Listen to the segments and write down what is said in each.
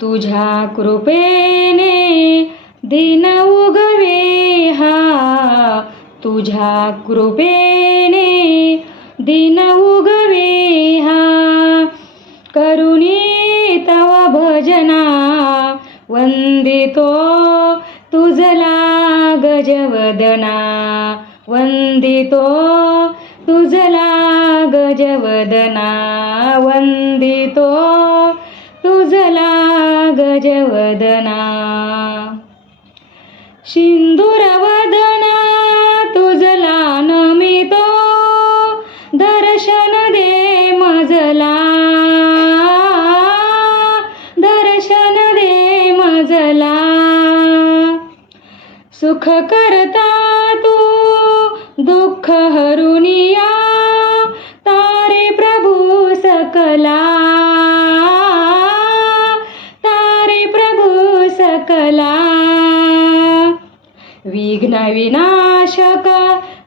तुझ्या कृपेने दिन उगवे हा. तुझ्या कृपेने दिन उगवे हा. करुणी तव भजना वंदितो तुझला गजवदना वंदितो तुझला गजवदना वंदितो तुझला गजवदना। सिंदूरवदना तुझला नमितो दर्शन दे मजला। दर्शन दे मजला। सुख करता तू दुःख हरुनिया। सकला. विघ्न विनाशक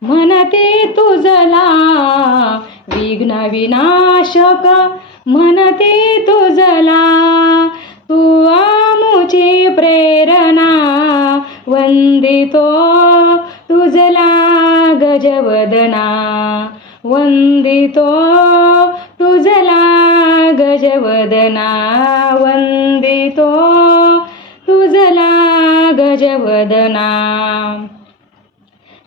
म्हणते तुझला. विघ्न विनाशक म्हणते तुझला. तू आमुची प्रेरणा वंदितो तुझला गजवदना. वंदितो तुझला गजवदना. गजवदना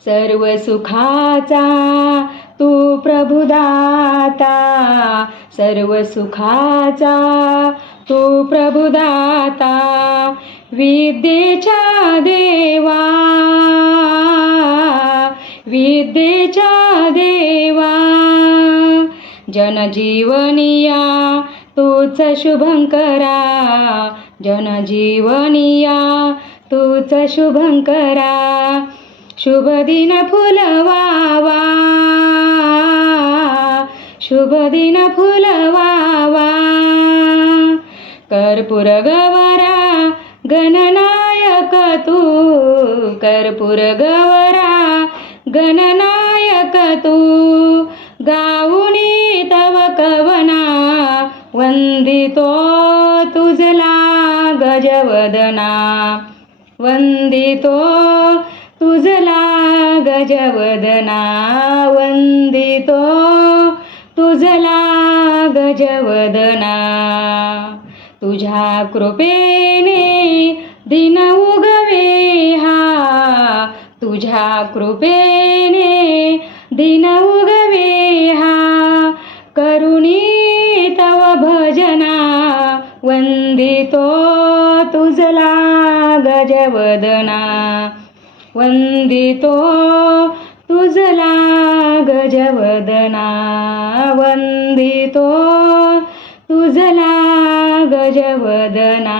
सर्व सुखाचा तू प्रभुदाता. सर्व सुखाचा तू प्रभुदाता. विद्येच्या देवा. विद्येच्या देवा. जनजीवनिया तूच शुभंकरा. जनजीवनिया तूच शुभंकरा शुभ दिन फुलवावा. शुभ दिन फुलवावा. कर्पूर गवरा गणनायक तू. कर्पूर गवरा गणनायक तू. गाऊनी तव कवना वंदितो तुझला गजवदना. वंदितो तुझला गजवदना वंदितो तुझला गजवदना तुझ्या कृपेने दिन उगवे हा तुझ्या कृपेने दिन उगवे हा. करुणी तव भजना वंदितो तुझला गजवदना वंदितो तुझला गजवदना वंदितो तुझला गजवदना